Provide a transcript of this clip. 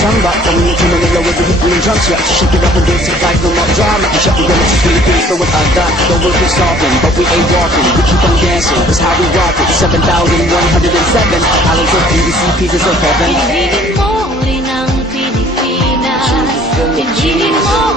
Samba, coming into Manila with the hit and drums. Yeah, shake it up and dance it like no more drama. You shut the limits, it's really peace for what I got. The world is softened, but we ain't walking. We keep on dancing, that's how we rock it. 7,107 islands of PVC pieces of heaven. Piliin mo rin ang Pilipinas. Piliin mo